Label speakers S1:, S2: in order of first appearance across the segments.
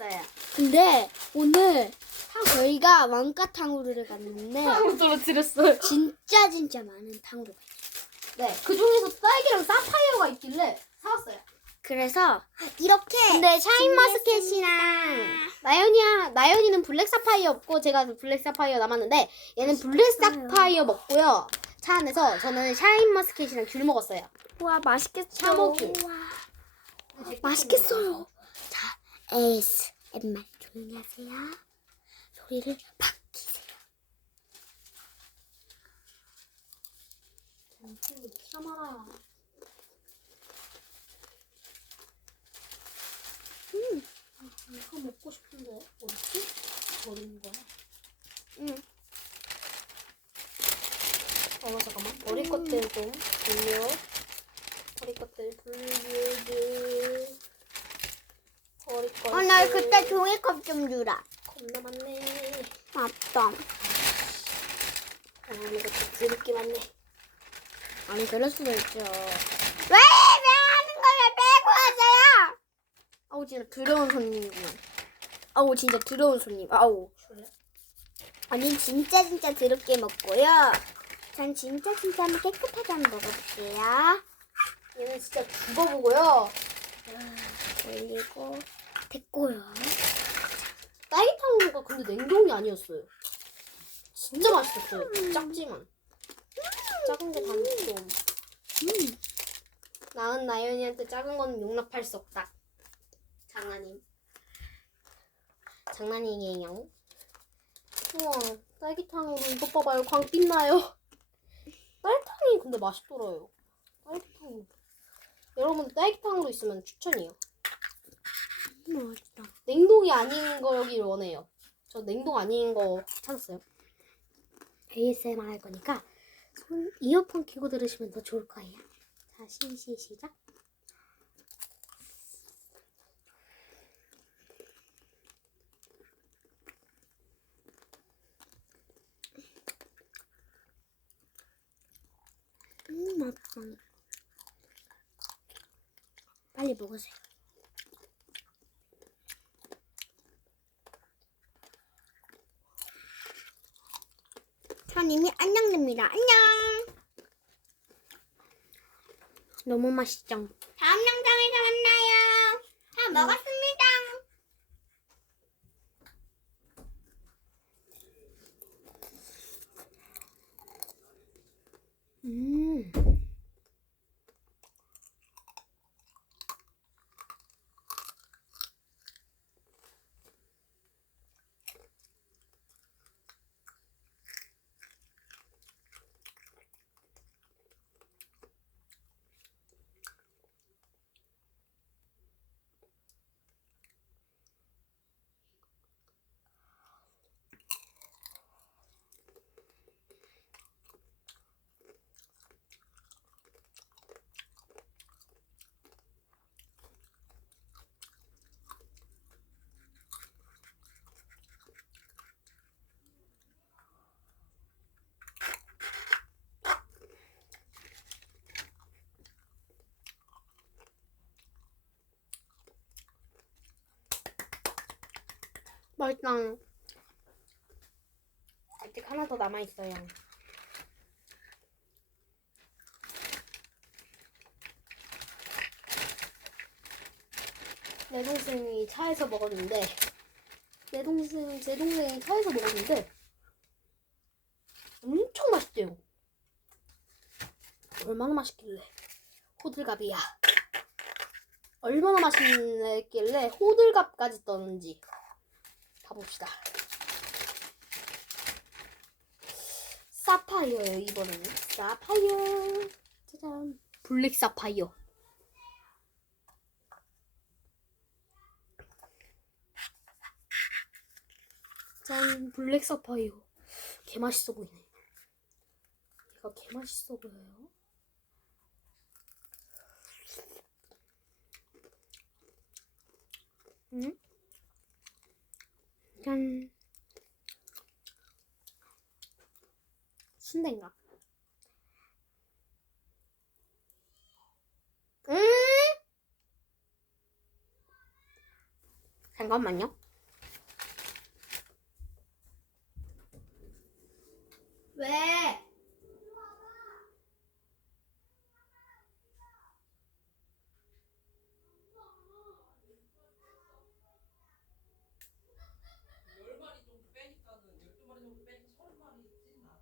S1: 왔어요.
S2: 근데 오늘 탕 저희가 왕가 탕후루를 갔는데
S1: 탕후루 떨어뜨렸어요.
S2: 진짜 진짜 많은 탕후루가 있어요.
S1: 네, 그 중에서 딸기랑 사파이어가 있길래 사왔어요.
S2: 그래서 이렇게
S1: 근데 샤인머스켓이랑 나연이야, 나연이는 블랙 사파이어 없고 제가 블랙 사파이어 남았는데 얘는 블랙 사파이어 먹고요. 차 안에서 저는 샤인머스켓이랑 귤 먹었어요.
S2: 와 맛있겠어요.
S1: 샤모기.
S2: 맛있겠어요. 자, 에이스 엠말 조용히 하세요. 소리를 팍 키세요.
S1: 참아라.
S2: 음,
S1: 아, 이거 먹고 싶은데 어딨지? 버리는 거야?
S2: 응.
S1: 어 잠깐만 머리 것들 좀 돌려 머리 것들 돌려
S2: 어, 나 그때 종이컵 좀 주라.
S1: 겁나 많네
S2: 맞다.
S1: 아 이것도 드럽게 많네
S2: 아니 그럴 수도 있죠. 왜? 왜 하는 거야? 빼고 하세요.
S1: 아우 진짜 더러운 손님이구만 아우 진짜 더러운 손님 아우
S2: 아니 진짜 진짜 더럽게 먹고요. 전 진짜 진짜 한번 깨끗하게 한번 먹어볼게요.
S1: 얘는 진짜 죽어보고요
S2: 올리고 됐고요.
S1: 딸기 탕후루가 근데 냉동이 아니었어요 진짜 맛있었어요 작지만 작은 게 단점
S2: 음.
S1: 나은 나연이한테 작은 거는 용납할 수 없다. 장난임. 장난이에요. 우와, 딸기탕으로 이것 봐봐요. 광 빛 나요. 딸기탕이 근데 맛있더라요. 딸기탕. 여러분 딸기탕으로 있으면 추천이에요.
S2: 음, 맛있다.
S1: 냉동이 아닌 거길 원해요. 저 냉동 아닌 거 찾았어요. ASMR 할 거니까 손 이어폰 끼고 들으시면 더 좋을 거예요. 자, 시시 시작.
S2: 음, 맛있다. 빨리 먹으세요. 전 이미 안녕됩니다. 안녕.
S1: 너무 맛있죠?
S2: 다음 영상에서 만나요. 다 먹었습니다.
S1: 음. 맛있다. 아직 하나 더 남아있어요. 내 동생이 차에서 먹었는데, 내 동생, 제 동생이 차에서 먹었는데, 엄청 맛있대요. 얼마나 맛있길래. 호들갑이야. 얼마나 맛있길래 호들갑까지 떠는지. 가봅시다. 사파이어요 이번에는. 사파이어. 짜잔. 블랙 사파이어. 짠 블랙 사파이어. 개 맛있어 보이네. 얘가 개 맛있어 보여요? 응? 짠. 순대인가? 음! 잠깐만요.
S2: 왜?
S3: 열 마리 정도 빼니까는 열두 마리 정도 빼니까 서른 마리 찐다.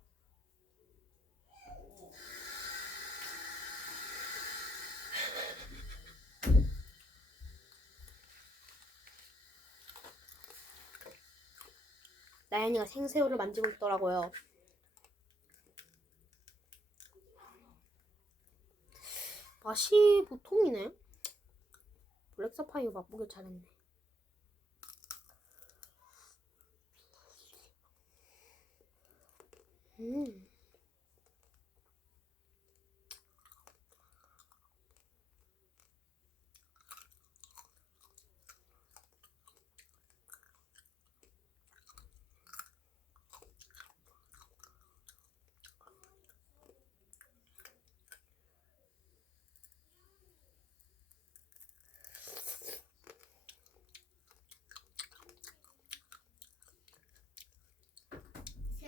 S1: 나연이가 생새우를 만지고 있더라고요. 맛이 보통이네. 블랙사파이어 맛보길 잘했네. 음.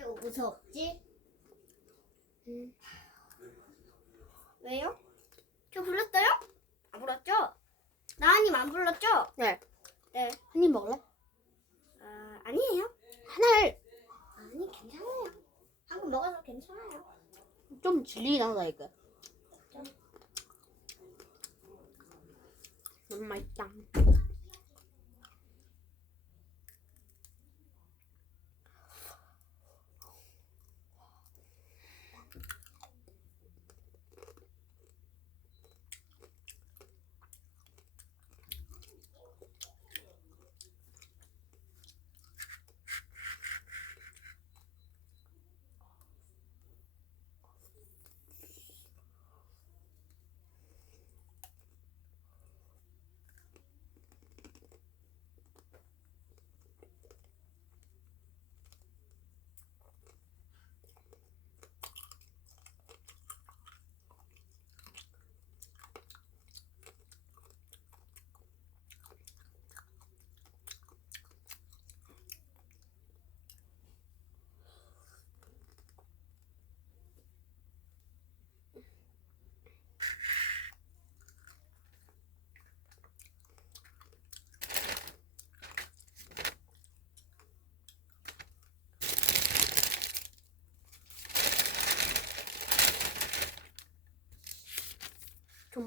S2: 새우 무섭지?
S1: 음.
S2: 왜요? 저 불렀어요? 안 불렀죠? 나은님 안 불렀죠?
S1: 네.
S2: 네.
S1: 한 입 먹을래?
S2: 아, 아니에요.
S1: 하나를
S2: 아니, 괜찮아요. 한 번 먹어서 괜찮아요.
S1: 좀 질리긴 하다 이거. 너무 맛있다.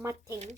S1: maddenin